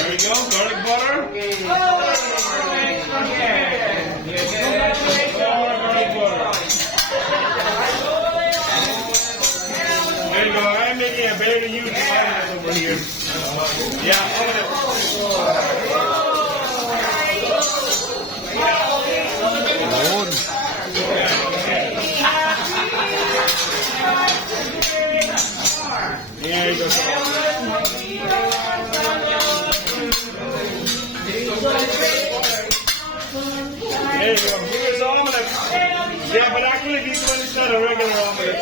There you go, garlic butter. There you go. I'm making a very huge mayonnaise over here. Yeah, over there. There you go. There you go. Here's omelet. Yeah, but actually this one is not a regular omelet.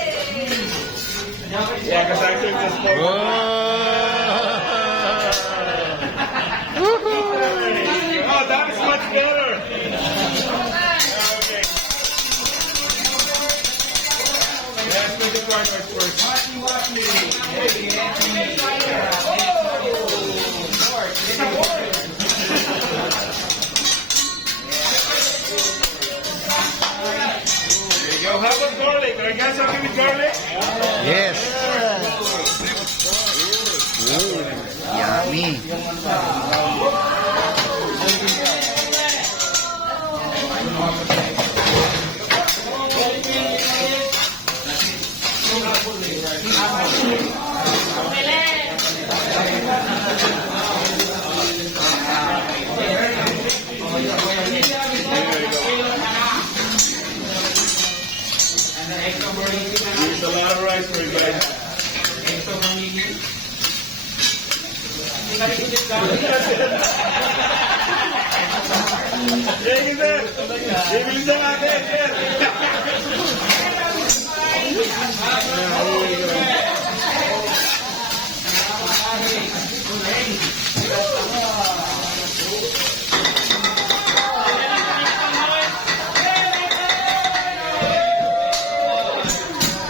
Yeah, because actually just pork. Oh, that is much better. Okay. Let's make the fried rice first. There you go. How about garlic? Are you guys okay with garlic? Yes. Yummy. There's a lot of rice for you guys.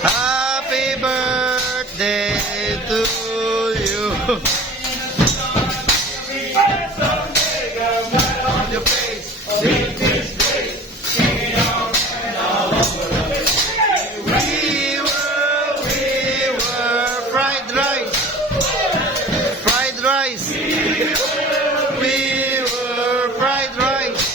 Happy birthday to you. We were fried rice. Fried rice. We were fried rice.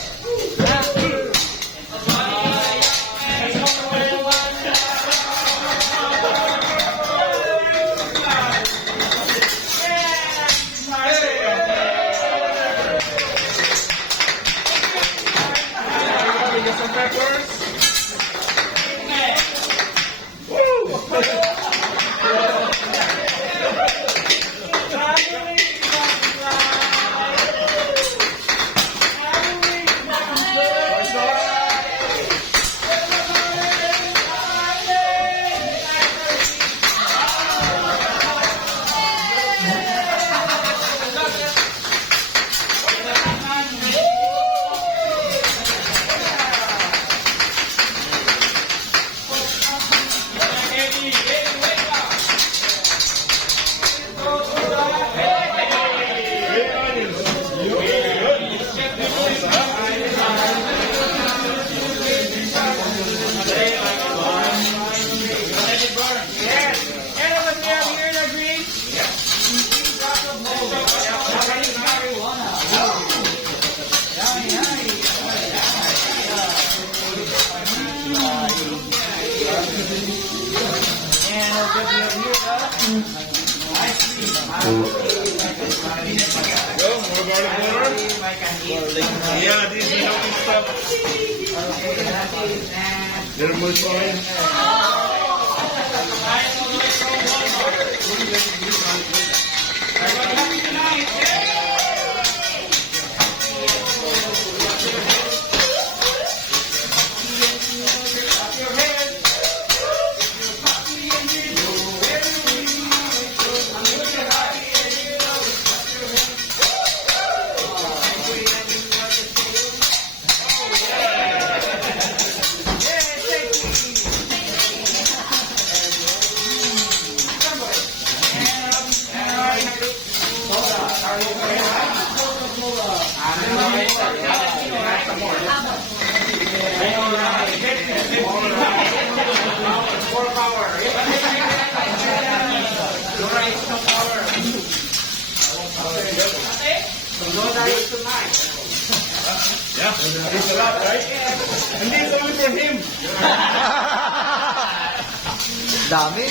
Some peppers. Go, more garlic butter. Yeah, this is healthy stuff. Little more oil. It's a lot, right? And this is only for him. Dami.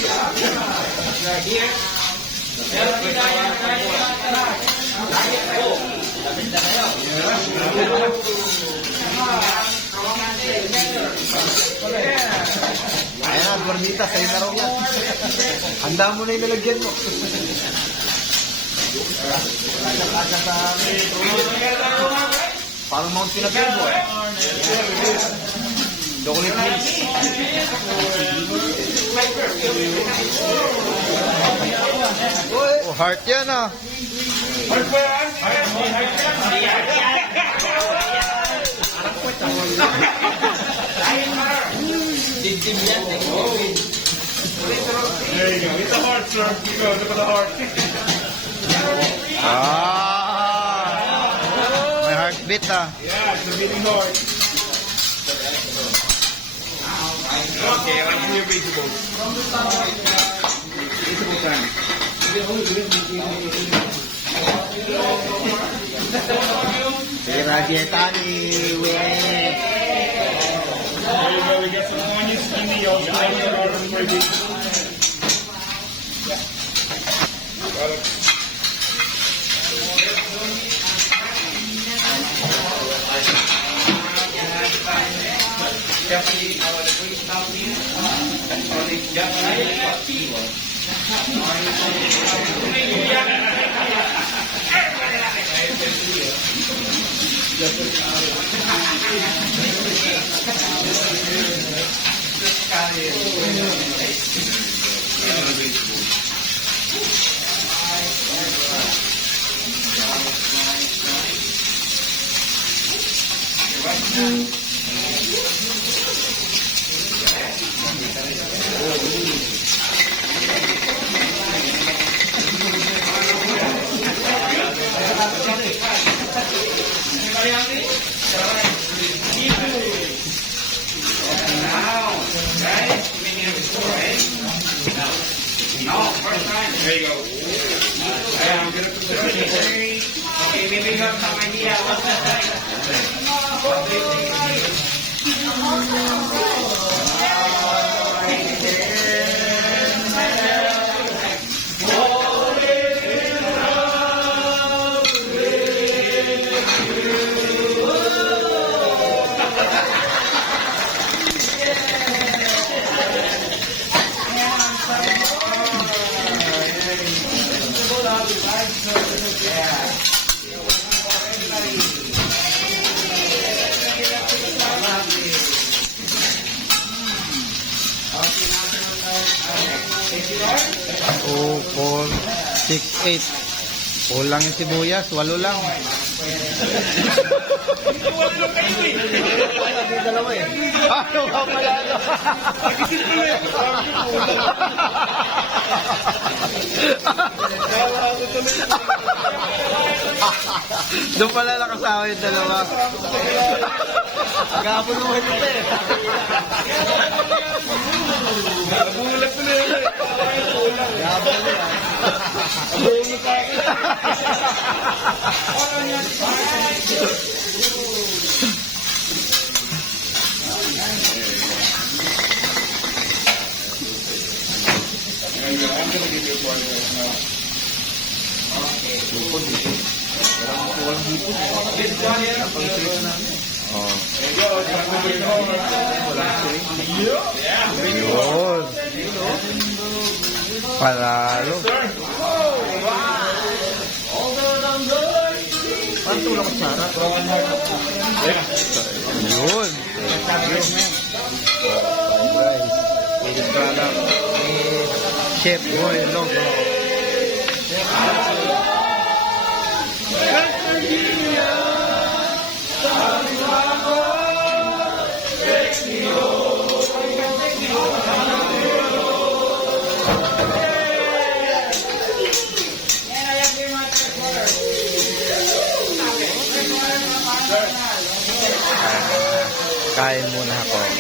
Ayan na, Gordita, sa'yo na raw yan. Handa mo na yung nalagyan mo. Parang Mount Pinatubo eh. Chocolate mix. Oh, heart yan ah. Heart pa yan? There you go. It's a heart, sir. You go. Look at the heart. May heartbeat ah. Yeah, it's a beating heart. Okay, I'm here vegetables. Vegetable time. Tira dieta ni There you go. We get some onions in the yolk. And then we order some more vegetables. There you go. I'm gonna put this in here. Okay, maybe you have some idea. Oh, 4, 6, 8. Kulang yung sibuyas, 8 lang. Dalawa eh. Ano ka pala? Doon pala nakasama yung dalawa. Gapon naman ito eh. Nabulag ko na yun. Gapon na yan. I'm gonna give you one now. Oh. There you go. It's not going Yun. Palalo. Paano tulong ko sana? Yun. Chef Boy Logo. Kain muna ako.